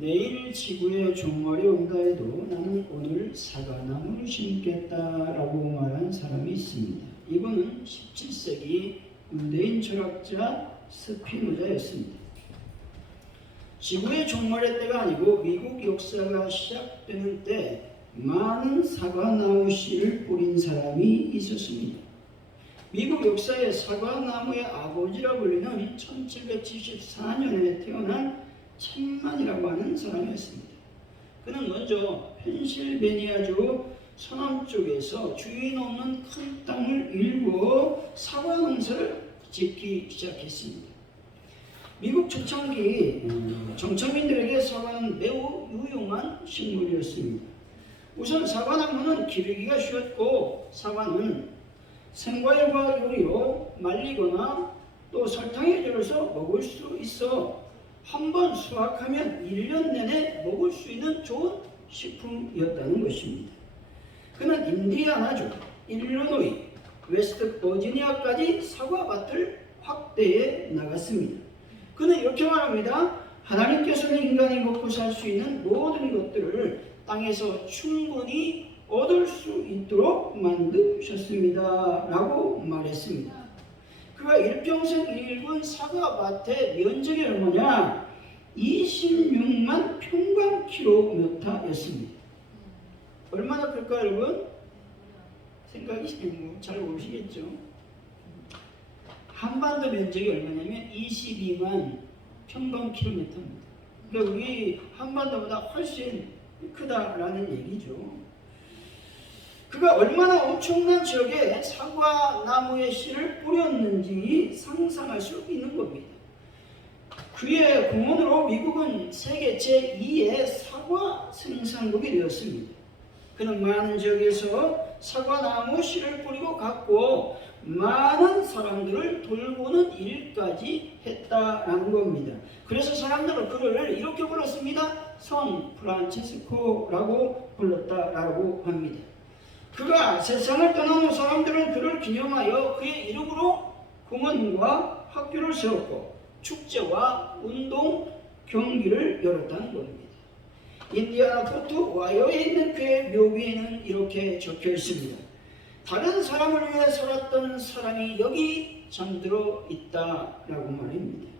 내일 지구에 종말이 온다 해도 나는 오늘 사과나무를 심겠다라고 말한 사람이 있습니다. 이분은 17세기 유대인 철학자 스피노자였습니다. 지구의 종말의 때가 아니고 미국 역사가 시작되는 때 많은 사과나무 씨를 뿌린 사람이 있었습니다. 미국 역사의 사과나무의 아버지라 불리는 1774년에 태어난 챕만이라고 하는 사람이었습니다. 그는 먼저 펜실베니아주 서남쪽에서 주인 없는 큰 땅을 일궈 사과 농사를 짓기 시작했습니다. 미국 초창기 정착민들에게 사과는 매우 유용한 식물이었습니다. 우선 사과나무는 기르기가 쉬웠고 사과는 생과일과 요리로 말리거나 또 설탕에 절여서 먹을 수 있어 한번 수확하면 1년 내내 먹을 수 있는 좋은 식품이었다는 것입니다. 그는 인디아나주, 일리노이, 웨스트 버지니아까지 사과밭을 확대해 나갔습니다. 그는 이렇게 말합니다. 하나님께서는 인간이 먹고 살 수 있는 모든 것들을 땅에서 충분히 얻을 수 있도록 만드셨습니다 라고 말했습니다. 그가 일평생 일군 사과밭의 면적이 얼마냐? 26만 평방킬로미터였습니다. 얼마나 클까요, 여러분? 생각이 잘 오시겠죠? 한반도 면적이 얼마냐면 22만 평방킬로미터입니다. 그러니까 우리 한반도보다 훨씬 크다라는 얘기죠. 그가 얼마나 엄청난 지역에 사과나무의 씨를 뿌렸는지 상상할 수 있는 겁니다. 그의 공헌으로 미국은 세계 제2의 사과 생산국이 되었습니다. 그는 많은 지역에서 사과나무 씨를 뿌리고 갔고 많은 사람들을 돌보는 일까지 했다라는 겁니다. 그래서 사람들은 그를 이렇게 불렀습니다. 성 프란치스코라고 불렀다라고 합니다. 그가 세상을 떠난 후 사람들은 그를 기념하여 그의 이름으로 공원과 학교를 세웠고 축제와 운동 경기를 열었다는 겁니다. 인디아나 포트 와이어에 있는 그의 묘비에는 이렇게 적혀 있습니다. 다른 사람을 위해 살았던 사람이 여기 잠들어 있다라고 말입니다.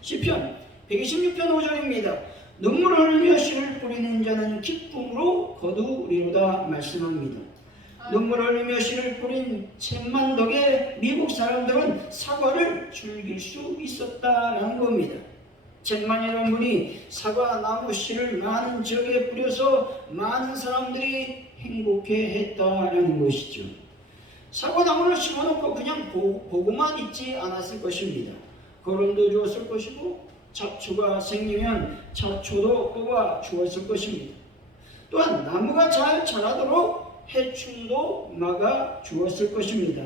시편 126편 5절입니다. 눈물을 흘리며 씨를 뿌리는 자는 기쁨으로 거두리로다 말씀합니다. 눈물을 흘리며 씨를 뿌린 챕만 덕에 미국 사람들은 사과를 즐길 수 있었다는 겁니다. 챕만이라는 분이 사과나무 씨를 많은 지역에 뿌려서 많은 사람들이 행복해했다는 것이죠. 사과나무를 심어놓고 그냥 보고만 있지 않았을 것입니다. 거름도 주었을 것이고 잡초가 생기면 잡초도 뽑아 주었을 것입니다. 또한 나무가 잘 자라도록 해충도 막아 주었을 것입니다.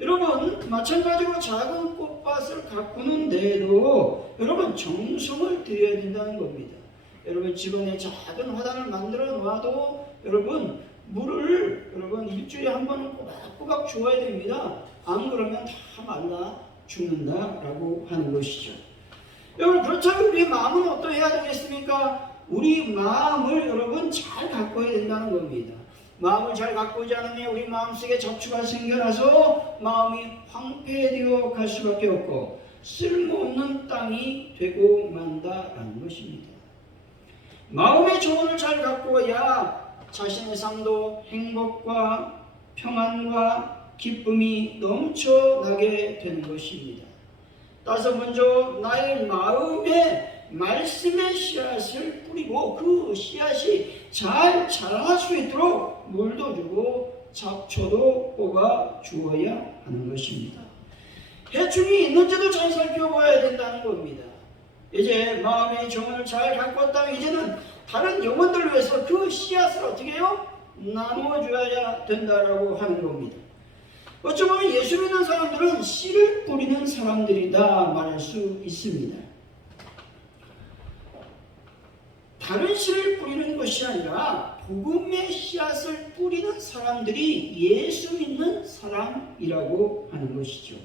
여러분, 마찬가지로 작은 꽃밭을 가꾸는데도 여러분 정성을 들여야 된다는 겁니다. 여러분 집안에 작은 화단을 만들어 놔도 여러분 물을 여러분 일주일에 한 번은 꼬박꼬박 주어야 됩니다. 안 그러면 다 말라 죽는다라고 하는 것이죠. 여러분 그렇다면 우리 마음은 어떠해야 되겠습니까? 우리 마음을 여러분 잘 가꿔야 된다는 겁니다. 마음을 잘 가꾸지 않으면 우리 마음속에 적추가 생겨나서 마음이 황폐되어 갈 수밖에 없고 쓸모없는 땅이 되고 만다라는 것입니다. 마음의 조언을 잘 가꾸어야 자신의 삶도 행복과 평안과 기쁨이 넘쳐나게 되는 것입니다. 따라서 먼저 나의 마음에 말씀의 씨앗을 뿌리고 그 씨앗이 잘 자라날 수 있도록 물도 주고 잡초도 뽑아 주어야 하는 것입니다. 해충이 있는지도 잘 살펴봐야 된다는 겁니다. 이제 마음의 정을 잘 가꿨다면 이제는 다른 영혼들을 위해서 그 씨앗을 어떻게 해요? 나누어줘야 된다라고 하는 겁니다. 어찌 보면 예수 믿는 사람들은 씨를 뿌리는 사람들이다 말할 수 있습니다. 다른 씨를 뿌리는 것이 아니라 복음의 씨앗을 뿌리는 사람들이 예수 믿는 사람이라고 하는 것이죠.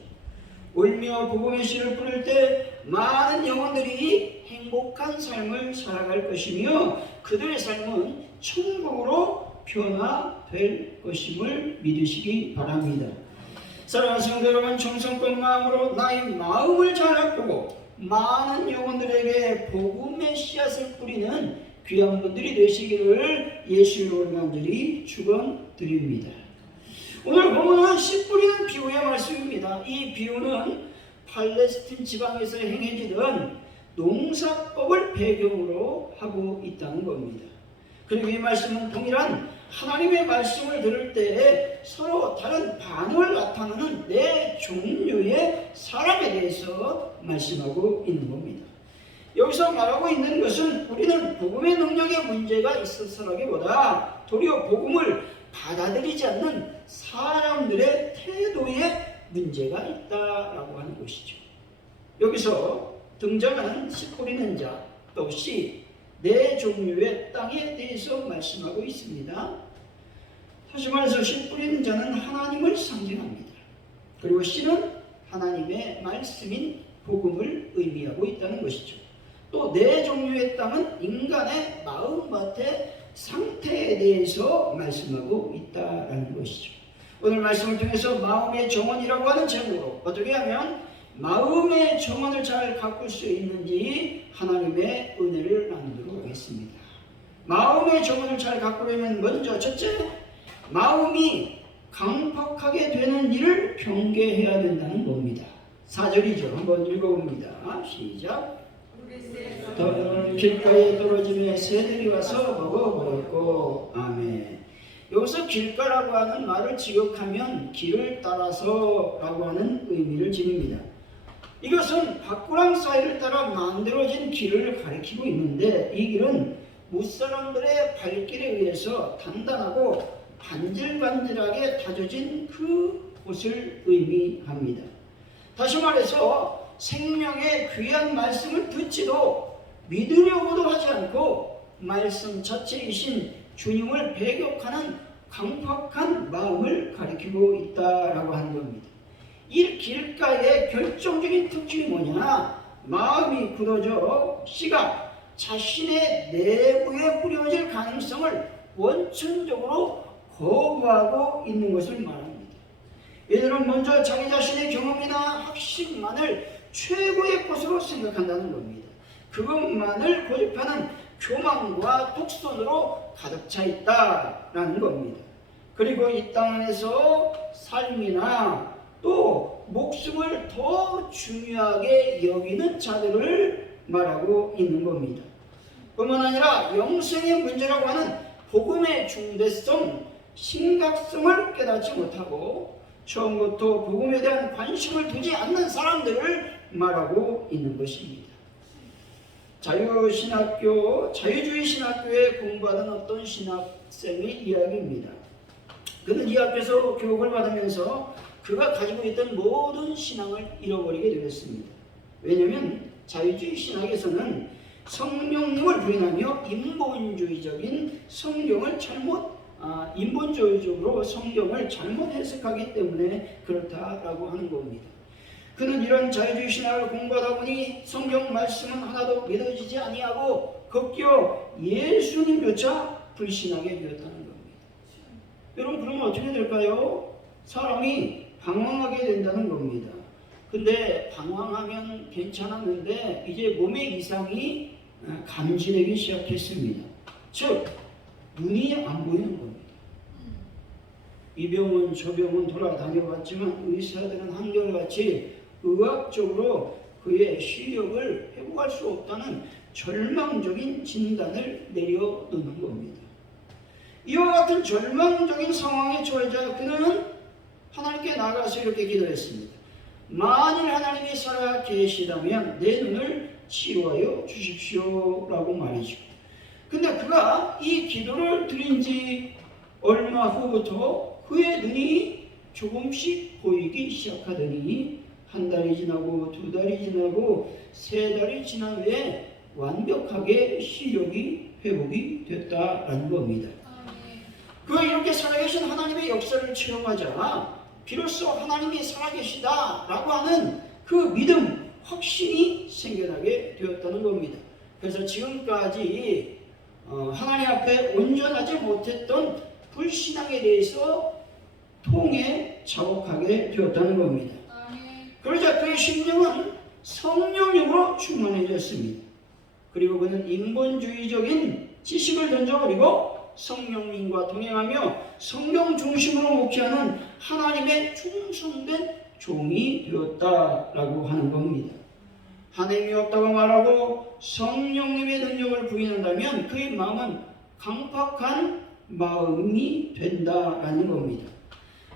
울며 복음의 씨를 뿌릴 때 많은 영혼들이 행복 복한 삶을 살아갈 것이며 그들의 삶은 천국으로 변화될 것임을 믿으시기 바랍니다. 사랑하는 성도 여러분, 정성껏 마음으로 나의 마음을 잘 가꾸고 많은 영혼들에게 복음의 씨앗을 뿌리는 귀한 분들이 되시기를 예수로 간절히 축원드립니다. 오늘 본문은 씨 뿌리는 비유의 말씀입니다. 이 비유는 팔레스틴 지방에서 행해지던 농사법을 배경으로 하고 있다는 겁니다. 그리고 이 말씀은 동일한 하나님의 말씀을 들을 때 서로 다른 반응을 나타내는 네 종류의 사람에 대해서 말씀하고 있는 겁니다. 여기서 말하고 있는 것은 우리는 복음의 능력에 문제가 있어서라기보다 도리어 복음을 받아들이지 않는 사람들의 태도에 문제가 있다라고 하는 것이죠. 여기서 등장하는 씨 뿌리는 자, 또 씨, 네 종류의 땅에 대해서 말씀하고 있습니다. 다시 말해서 씨 뿌리는 자는 하나님을 상징합니다. 그리고 씨는 하나님의 말씀인 복음을 의미하고 있다는 것이죠. 또 네 종류의 땅은 인간의 마음밭의 상태에 대해서 말씀하고 있다는 것이죠. 오늘 말씀을 통해서 마음의 정원이라고 하는 제목으로 어떻게 하면 마음의 정원을 잘 가꿀 수 있는지 하나님의 은혜를 나누도록 하겠습니다. 마음의 정원을 잘 가꾸려면 먼저 첫째, 마음이 강팍하게 되는 일을 경계해야 된다는 겁니다. 4절이죠. 한번 읽어봅니다. 시작. 길가에 떨어지며 새들이 와서 먹어버렸고. 아멘. 여기서 길가라고 하는 말을 직역하면 길을 따라서 라고 하는 의미를 지닙니다. 이것은 밭구랑 사이를 따라 만들어진 길을 가리키고 있는데 이 길은 무사람들의 발길에 의해서 단단하고 반질반질하게 다져진 그 곳을 의미합니다. 다시 말해서 생명의 귀한 말씀을 듣지도 믿으려고도 하지 않고 말씀 자체이신 주님을 배격하는 강팍한 마음을 가리키고 있다라고 하는 겁니다. 이 길가의 결정적인 특징이 뭐냐? 마음이 굳어져 씨가 자신의 내부에 뿌려질 가능성을 원천적으로 거부하고 있는 것을 말합니다. 얘들은 먼저 자기 자신의 경험이나 학식만을 최고의 것으로 생각한다는 겁니다. 그것만을 고집하는 교만과 독선으로 가득 차 있다라는 겁니다. 그리고 이 땅에서 삶이나 또 목숨을 더 중요하게 여기는 자들을 말하고 있는 겁니다. 뿐만 아니라 영생의 문제라고 하는 복음의 중대성, 심각성을 깨닫지 못하고 처음부터 복음에 대한 관심을 두지 않는 사람들을 말하고 있는 것입니다. 자유주의 신학교에 공부하는 어떤 신학생의 이야기입니다. 그는 이 학교에서 교육을 받으면서 그가 가지고 있던 모든 신앙을 잃어버리게 되었습니다. 왜냐하면 자유주의 신학에서는 성령님을 부인하며 인본주의적으로 성경을 잘못 해석하기 때문에 그렇다라고 하는 겁니다. 그는 이런 자유주의 신학을 공부하다 보니 성경 말씀은 하나도 믿어지지 아니하고 급기어 예수님조차 불신하게 되었다는 겁니다. 여러분, 그러면 어떻게 될까요? 사람이 방황하게 된다는 겁니다. 근데 방황하면 괜찮았는데 이제 몸의 이상이 감지되기 시작했습니다. 즉 눈이 안 보이는 겁니다. 이 병원 저 병원 돌아다녀봤지만 의사들은 한결같이 의학적으로 그의 시력을 회복할 수 없다는 절망적인 진단을 내려놓는 겁니다. 이와 같은 절망적인 상황에 처해져 그는 하나님께 나가서 이렇게 기도했습니다. 만일 하나님이 살아 계시다면 내 눈을 치유하여 주십시오 라고 말이죠. 근데 그가 이 기도를 드린 지 얼마 후부터 그의 눈이 조금씩 보이기 시작하더니 한 달이 지나고 두 달이 지나고 세 달이 지난 후에 완벽하게 시력이 회복이 됐다라는 겁니다. 그가 이렇게 살아계신 하나님의 역사를 체험하자 비로소 하나님이 살아계시다라고 하는 그 믿음, 확신이 생겨나게 되었다는 겁니다. 그래서 지금까지 하나님 앞에 온전하지 못했던 불신앙에 대해서 통해 자복하게 되었다는 겁니다. 그러자 그의 심령은 성령으로 충만해졌습니다. 그리고 그는 인본주의적인 지식을 던져버리고 성령님과 동행하며 성령 중심으로 목회하는 하나님의 충성된 종이 되었다라고 하는 겁니다. 하나님이 없다고 말하고 성령님의 능력을 부인한다면 그의 마음은 강팍한 마음이 된다라는 겁니다.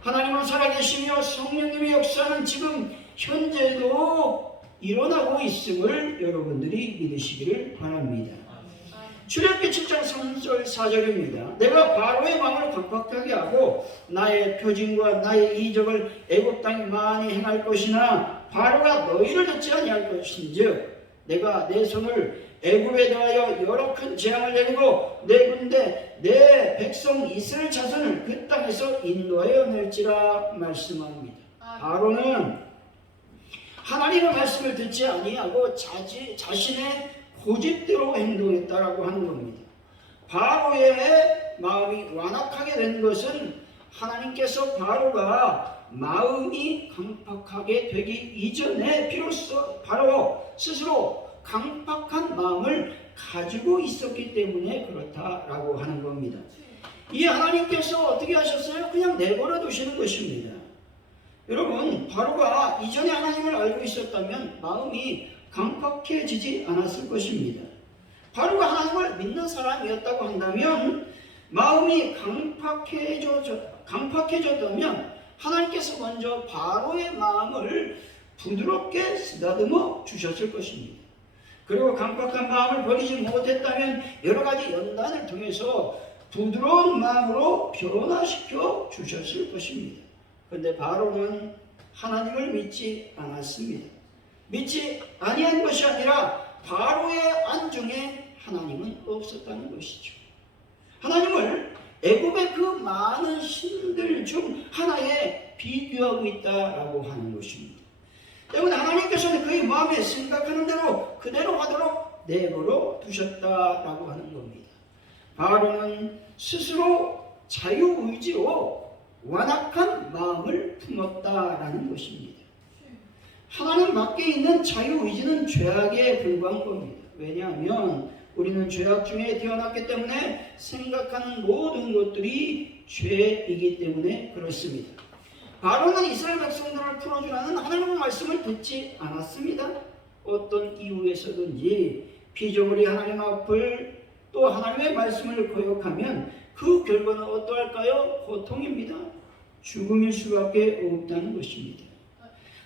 하나님은 살아계시며 성령님의 역사는 지금 현재도 일어나고 있음을 여러분들이 믿으시기를 바랍니다. 출애굽기 7장 3절 4절입니다. 내가 바로의 마음을 강팍하게 하고 나의 표징과 나의 이적을 애굽 땅에 많이 행할 것이나 바로가 너희를 듣지 아니할 것인즉 내가 내 손을 애굽에 대하여 여러 큰 재앙을 내리고 내 군대 내 백성 이스라엘 자손을 그 땅에서 인도하여 낼지라 말씀합니다. 바로는 하나님의 말씀을 듣지 아니하고 자신의 고집대로 행동했다라고 하는 겁니다. 바로의 마음이 완악하게 된 것은 하나님께서 바로가 마음이 강팍하게 되기 이전에 비로소 바로 스스로 강팍한 마음을 가지고 있었기 때문에 그렇다라고 하는 겁니다. 이 하나님께서 어떻게 하셨어요? 그냥 내버려 두시는 것입니다. 여러분, 바로가 이전에 하나님을 알고 있었다면 마음이 강팍해지지 않았을 것입니다. 바로가 하나님을 믿는 사람이었다고 한다면 마음이 강팍해졌다면 하나님께서 먼저 바로의 마음을 부드럽게 쓰다듬어 주셨을 것입니다. 그리고 강팍한 마음을 버리지 못했다면 여러 가지 연단을 통해서 부드러운 마음으로 변화시켜 주셨을 것입니다. 그런데 바로는 하나님을 믿지 않았습니다. 믿지 아니한 것이 아니라 바로의 안중에 하나님은 없었다는 것이죠. 하나님을 애굽의 그 많은 신들 중 하나에 비교하고 있다라고 하는 것입니다. 때문에 하나님께서는 그의 마음에 생각하는 대로 그대로 하도록 내버려 두셨다라고 하는 겁니다. 바로는 스스로 자유의지로 완악한 마음을 품었다라는 것입니다. 하나님 밖에 있는 자유의지는 죄악에 불과한 겁니다. 왜냐하면 우리는 죄악 중에 태어났기 때문에 생각하는 모든 것들이 죄이기 때문에 그렇습니다. 바로는 이스라엘 백성들을 풀어주라는 하나님의 말씀을 듣지 않았습니다. 어떤 이유에서든지 피조물이 하나님 앞을 또 하나님의 말씀을 거역하면 그 결과는 어떠할까요? 고통입니다. 죽음일 수밖에 없다는 것입니다.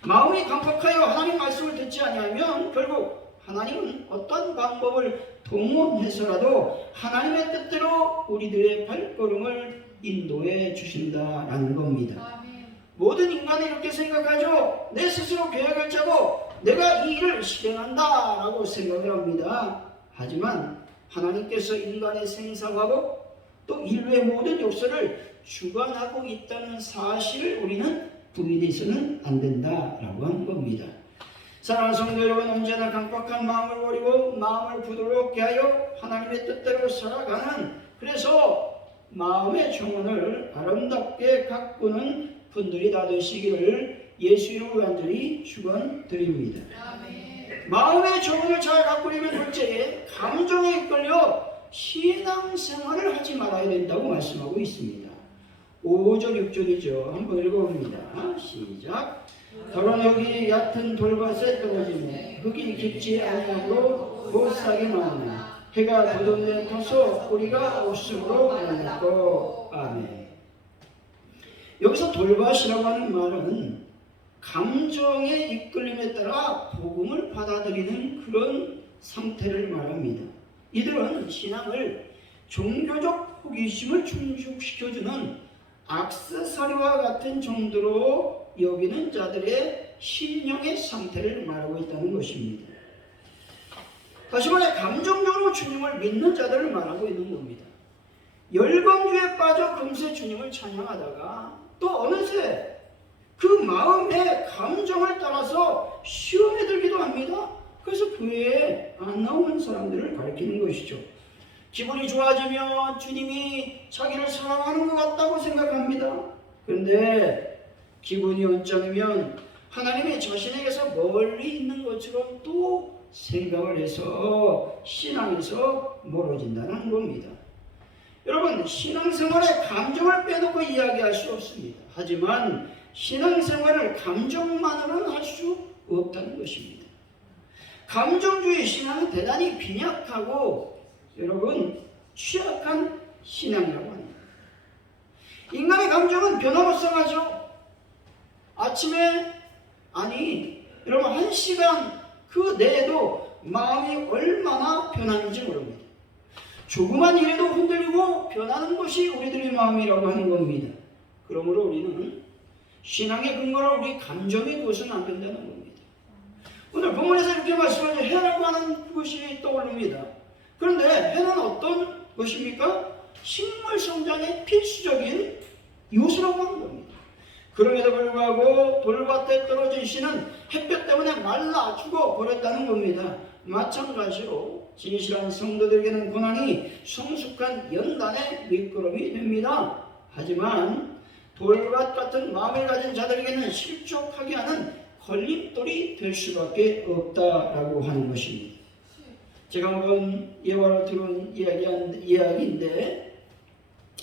마음이 강팍하여 하나님 말씀을 듣지 아니하면 결국 하나님은 어떤 방법을 동원해서라도 하나님의 뜻대로 우리들의 발걸음을 인도해 주신다라는 겁니다. 모든 인간이 이렇게 생각하죠. 내 스스로 계획을 짜고 내가 이 일을 실행한다라고 생각을 합니다. 하지만 하나님께서 인간의 생사하고 또 인류의 모든 역사를 주관하고 있다는 사실을 우리는 부인해서는 안 된다라고 하는 겁니다. 사랑하는 성도 여러분, 언제나 강팍한 마음을 버리고 마음을 부드럽게 하여 하나님의 뜻대로 살아가는, 그래서 마음의 정원을 아름답게 가꾸는 분들이 다 되시기를 예수 이름으로 간절히 축원드립니다. 마음의 정원을 잘 가꾸려면 둘째에 감정에 이끌려 신앙생활을 하지 말아야 된다고 말씀하고 있습니다. 5절 6절이죠. 한번 읽어봅니다. 시작. 더러운 흙이 얕은 돌밭에 떨어지며 흙이 깊지 아니하므로 못사게 나오나 해가 돋는 터서 뿌리가 없음으로 말랐고. 아멘. 여기서 돌밭이라고 하는 말은 감정의 이끌림에 따라 복음을 받아들이는 그런 상태를 말합니다. 이들은 신앙을 종교적 호기심을 충족시켜주는 액세서리와 같은 정도로 여기는 자들의 심령의 상태를 말하고 있다는 것입니다. 다시 말해 감정적으로 주님을 믿는 자들을 말하고 있는 겁니다. 열광주에 빠져 금세 주님을 찬양하다가 또 어느새 그 마음의 감정을 따라서 시험에 들기도 합니다. 그래서 교회에 안 나오는 사람들을 가리키는 것이죠. 기분이 좋아지면 주님이 자기를 사랑하는 것 같다고 생각합니다. 그런데 기분이 언짢으면 하나님이 자신에게서 멀리 있는 것처럼 또 생각을 해서 신앙에서 멀어진다는 겁니다. 여러분, 신앙생활에 감정을 빼놓고 이야기할 수 없습니다. 하지만 신앙생활을 감정만으로는 할 수 없다는 것입니다. 감정주의 신앙은 대단히 빈약하고 여러분 취약한 신앙이라고 합니다. 인간의 감정은 변화무쌍하죠. 아침에 여러분 1시간 그 내에도 마음이 얼마나 변하는지 모릅니다. 조그만 일에도 흔들리고 변하는 것이 우리들의 마음이라고 하는 겁니다. 그러므로 우리는 신앙의 근거를 우리 감정에 두어서는 안 된다는 겁니다. 오늘 본문에서 이렇게 말씀하죠. 해라고 하는 것이 떠오릅니다. 그런데 해는 어떤 것입니까? 식물 성장의 필수적인 요소라고 하는 겁니다. 그럼에도 불구하고 돌밭에 떨어진 씨는 햇볕 때문에 말라 죽어버렸다는 겁니다. 마찬가지로 진실한 성도들에게는 고난이 성숙한 연단의 밑거름이 됩니다. 하지만 돌밭 같은 마음을 가진 자들에게는 실족하게 하는 걸림돌이 될 수밖에 없다라고 하는 것입니다. 제가 한번 예화로 들은 이야기인데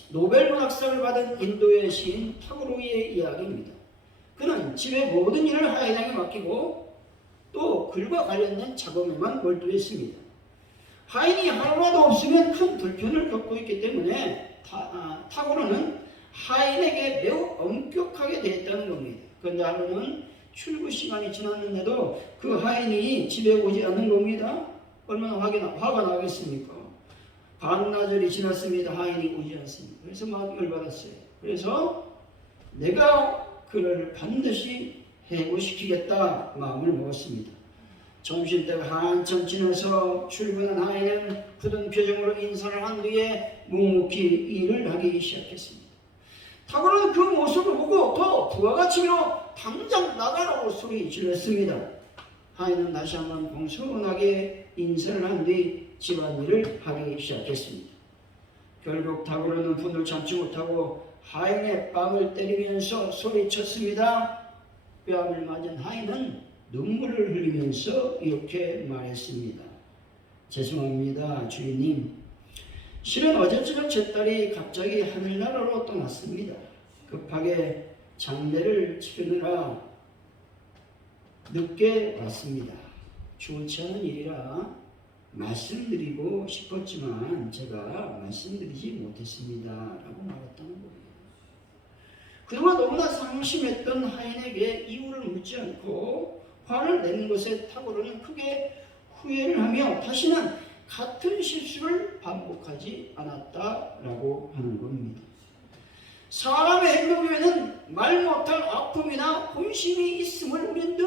노벨문학상을 받은 인도의 시인 타고르의 이야기입니다. 그는 집의 모든 일을 하인에게 맡기고 또 글과 관련된 작업에만 몰두했습니다. 하인이 하루라도 없으면 큰 불편을 겪고 있기 때문에 타고르는 하인에게 매우 엄격하게 대했다는 겁니다. 그런데 하루는 출근 시간이 지났는데도 그 하인이 집에 오지 않는 겁니다. 얼마나 화가 나겠습니까? 반나절이 지났습니다. 하인이 오지 않습니다. 그래서 막 열받았어요. 그래서 내가 그를 반드시 해고시키겠다 마음을 먹었습니다. 점심때가 한참 지나서 출근한 하인은 굳은 표정으로 인사를 한 뒤에 묵묵히 일을 하기 시작했습니다. 타고르는 그 모습을 보고 더 부하 가치며 당장 나가라고 소리 질렀습니다. 하인은 다시 한번 공손하게 인사를 한 뒤 집안일을 하기 시작했습니다. 결국 타고르는 분을 참지 못하고 하인의 뺨을 때리면서 소리쳤습니다. 뺨을 맞은 하인은 눈물을 흘리면서 이렇게 말했습니다. 죄송합니다, 주인님. 실은 어제 저녁 제 딸이 갑자기 하늘나라로 떠났습니다. 급하게 장례를 치르느라 늦게 왔습니다. 좋지 않은 일이라 말씀드리고 싶었지만 제가 말씀드리지 못했습니다. 라고 말했다는 거예요. 그동안 너무나 상심했던 하인에게 이유를 묻지 않고 화를 내는 것에 타고르는 크게 후회를 하며 다시는 같은 실수를 반복하지 않았다라고 하는 겁니다. 사람의 행동 외에는 말 못할 아픔이나 혼심이 있음을 우리는 늘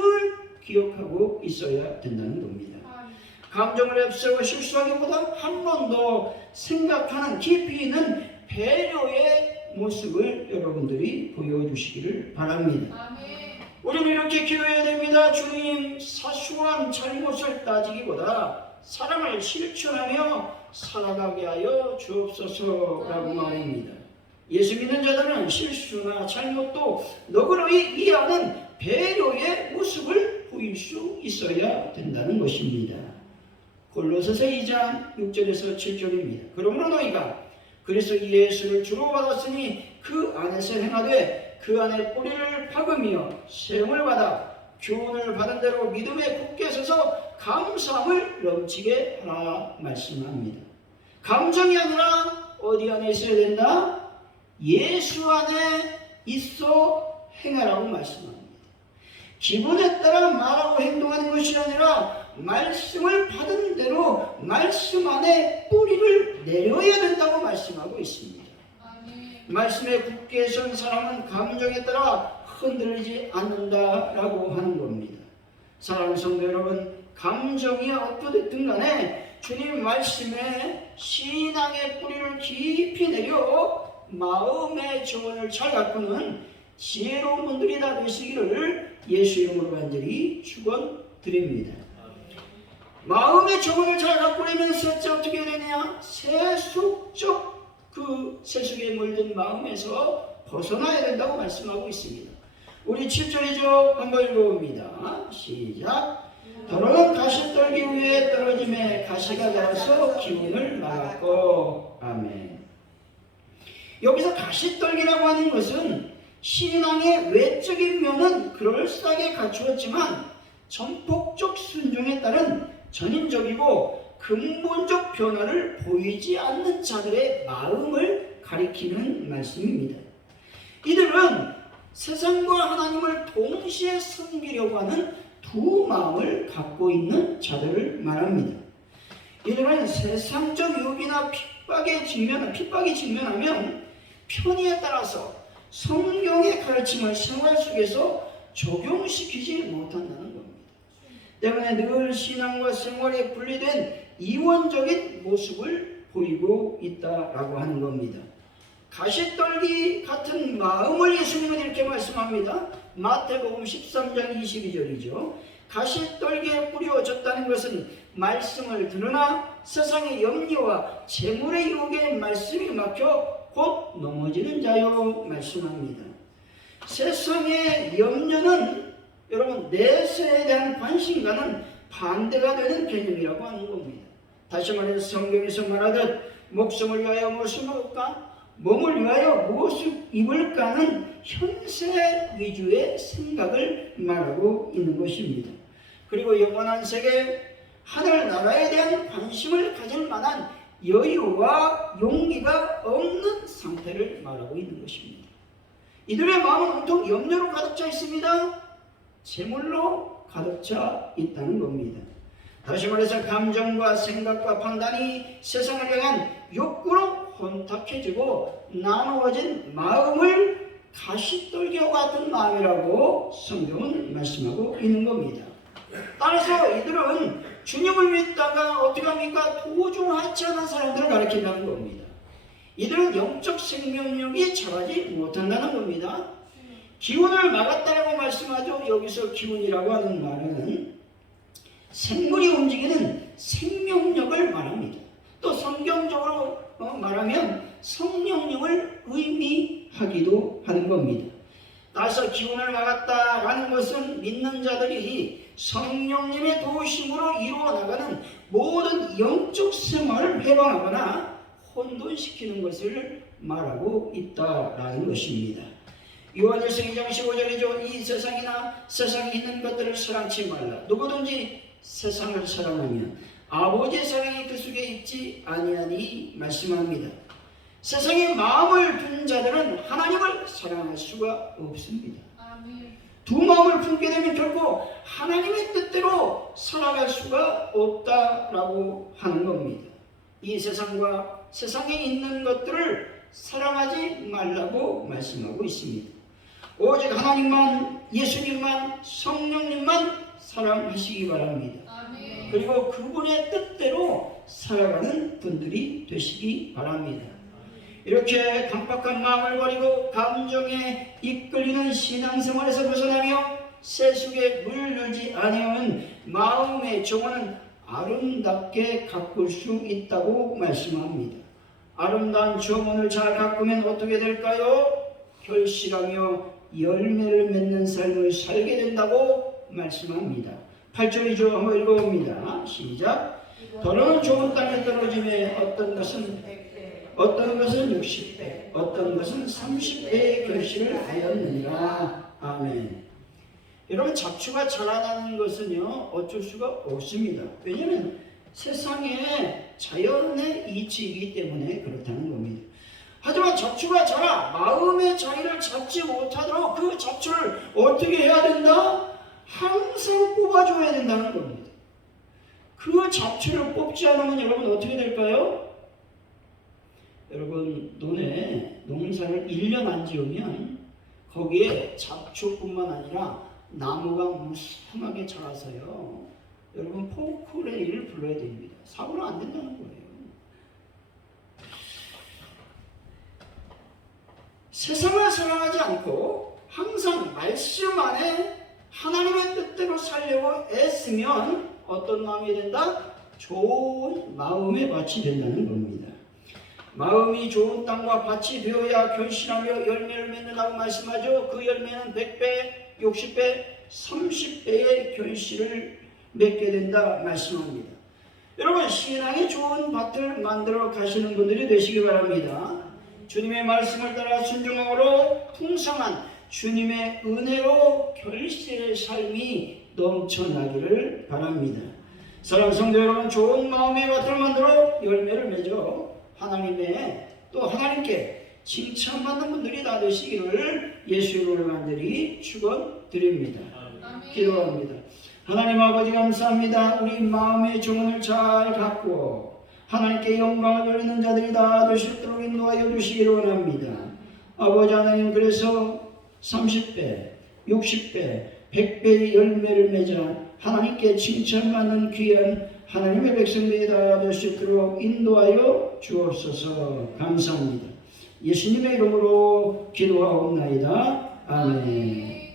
기억하고 있어야 된다는 겁니다. 감정을 앞세워 실수하기보다 한 번 더 생각하는 깊이 있는 배려의 모습을 여러분들이 보여주시기를 바랍니다. 우리는 이렇게 기도해야 됩니다. 주님, 사소한 잘못을 따지기보다 사랑을 실천하며 살아가게 하여 주옵소서라고 말입니다. 예수 믿는 자들은 실수나 잘못도 너그러이 이해하는 배려의 모습을 보일 수 있어야 된다는 것입니다. 골로새서 2장 6절에서 7절입니다. 그러므로 너희가 그리스도 예수를 주로 받았으니 그 안에서 행하되 그 안에 뿌리를 박으며 세움을 받아 교훈을 받은 대로 믿음에 굳게 서서 감사함을 넘치게 하라 말씀합니다. 감정이 아니라 어디 안에 있어야 된다? 예수 안에 있어 행하라고 말씀합니다. 기분에 따라 말하고 행동하는 것이 아니라 말씀을 받은 대로 말씀 안에 뿌리를 내려야 된다고 말씀하고 있습니다. 말씀에 굳게 선 사람은 감정에 따라 흔들리지 않는다라고 하는 겁니다. 사랑하는 성도 여러분, 감정이 어떠됐든 간에 주님 말씀에 신앙의 뿌리를 깊이 내려 마음의 정원을 잘 가꾸는 지혜로운 분들이 다 되시기를 예수 이름으로 간절히 축원드립니다. 마음의 정원을 잘 가꾸려면 셋째 어떻게 해야 되냐? 세속적 그 세속에 물든 마음에서 벗어나야 된다고 말씀하고 있습니다. 우리 7절이죠. 한번 읽어봅니다. 시작. 더러운 가시떨기 위에 떨어짐에 가시가 나와서 기운을 막았고. 아멘. 여기서 가시떨기라고 하는 것은 신앙의 외적인 면은 그럴싸하게 갖추었지만 전폭적 순종에 따른 전인적이고 근본적 변화를 보이지 않는 자들의 마음을 가리키는 말씀입니다. 이들은 세상과 하나님을 동시에 섬기려고 하는 두 마음을 갖고 있는 자들을 말합니다. 이들은 세상적 유혹이나 핍박이 직면하면 편의에 따라서 성경의 가르침을 생활 속에서 적용시키지 못한다는 겁니다. 때문에 늘 신앙과 생활에 분리된 이원적인 모습을 보이고 있다라고 하는 겁니다. 가시떨기 같은 마음을 예수님은 이렇게 말씀합니다. 마태복음 13장 22절이죠. 가시떨기에 뿌려졌다는 것은 말씀을 들으나 세상의 염려와 재물의 유혹에 말씀이 막혀 곧 넘어지는 자요 말씀합니다. 세상의 염려는 여러분 내세에 대한 관심과는 반대가 되는 개념이라고 하는 겁니다. 다시 말해서 성경에서 말하듯 목숨을 위하여 무엇을 먹을까? 몸을 위하여 무엇을 입을까는 현세 위주의 생각을 말하고 있는 것입니다. 그리고 영원한 세계, 하늘나라에 대한 관심을 가질 만한 여유와 용기가 없는 상태를 말하고 있는 것입니다. 이들의 마음은 온통 염려로 가득 차 있습니다. 재물로 가득 차 있다는 겁니다. 다시 말해서 감정과 생각과 판단이 세상을 향한 욕구로 혼탁해지고 나누어진 마음을 가시떨기와 같은 마음이라고 성경은 말씀하고 있는 겁니다. 따라서 이들은 주님을 믿다가 어떻게 합니까? 도중하지 않은 사람들을 가리킨다는 겁니다. 이들은 영적 생명력이 자라지 못한다는 겁니다. 기운을 막았다라고 말씀하죠. 여기서 기운이라고 하는 말은 생물이 움직이는 생명력을 말합니다. 또 성경적으로 말하면 성령님을 의미하기도 하는 겁니다. 따라서 기운을 막았다라는 것은 믿는 자들이 성령님의 도우심으로 이루어 나가는 모든 영적 생활을 해방하거나 혼돈시키는 것을 말하고 있다라는 것입니다. 요한일서 2장 15절이죠. 이 세상이나 세상에 있는 것들을 사랑치 말라. 누구든지 세상을 사랑하면 아버지의 사랑이 그 속에 있지 아니하니 말씀합니다. 세상에 마음을 둔 자들은 하나님을 사랑할 수가 없습니다. 두 마음을 품게 되면 결코 하나님의 뜻대로 살아갈 수가 없다라고 하는 겁니다. 이 세상과 세상에 있는 것들을 사랑하지 말라고 말씀하고 있습니다. 오직 하나님만, 예수님만, 성령님만 사랑하시기 바랍니다. 아멘. 그리고 그분의 뜻대로 살아가는 분들이 되시기 바랍니다. 이렇게 강박한 마음을 버리고 감정에 이끌리는 신앙생활에서 벗어나며 세속에 물들지 아니하는 마음의 정원은 아름답게 가꿀 수 있다고 말씀합니다. 아름다운 정원을 잘 가꾸면 어떻게 될까요? 결실하며 열매를 맺는 삶을 살게 된다고 말씀합니다. 8절이죠. 한번 읽어봅니다. 시작. 더러운 좋은 땅에 떨어짐에 어떤 것은 60배, 어떤 것은 30배의 결실을 하였느니라. 아멘. 여러분, 잡초가 자라나는 것은요 어쩔 수가 없습니다. 왜냐하면 세상에 자연의 이치이기 때문에 그렇다는 겁니다. 하지만 잡초가 자라 마음의 자리를 잡지 못하도록 그 잡초를 어떻게 해야 된다? 항상 뽑아줘야 된다는 겁니다. 그 잡초를 뽑지 않으면 여러분 어떻게 될까요? 여러분, 농사를 1년 안 지으면 거기에 잡초뿐만 아니라 나무가 무성하게 자라서요, 여러분 포크레인을 불러야 됩니다. 사고는 안 된다는 거예요. 세상을 사랑하지 않고 항상 말씀 안에 하나님의 뜻대로 살려고 애쓰면 어떤 마음이 된다? 좋은 마음의 밭이 된다는 겁니다. 마음이 좋은 땅과 밭이 되어야 결실하며 열매를 맺는다고 말씀하죠. 그 열매는 100배, 60배, 30배의 결실을 맺게 된다 말씀합니다. 여러분, 신앙의 좋은 밭을 만들어 가시는 분들이 되시기 바랍니다. 주님의 말씀을 따라 순종함으로 풍성한 주님의 은혜로 결실의 삶이 넘쳐나기를 바랍니다. 사랑하는 성도 여러분, 좋은 마음의 밭을 만들어 열매를 맺어 하나님의 또 하나님께 칭찬받는 분들이 다 되시기를 예수 이름으로 간절히 축원드립니다. 기도합니다. 하나님 아버지 감사합니다. 우리 마음의 정원을 잘 갖고 하나님께 영광을 돌리는 자들이 다 될 수 있도록 인도하여 주시기를 원합니다. 아버지 하나님, 그래서 30배, 60배, 100배의 열매를 맺어 하나님께 칭찬받는 귀한 하나님의 백성들이 다 될 수 있도록 인도하여 주옵소서. 감사합니다. 예수님의 이름으로 기도하옵나이다. 아멘.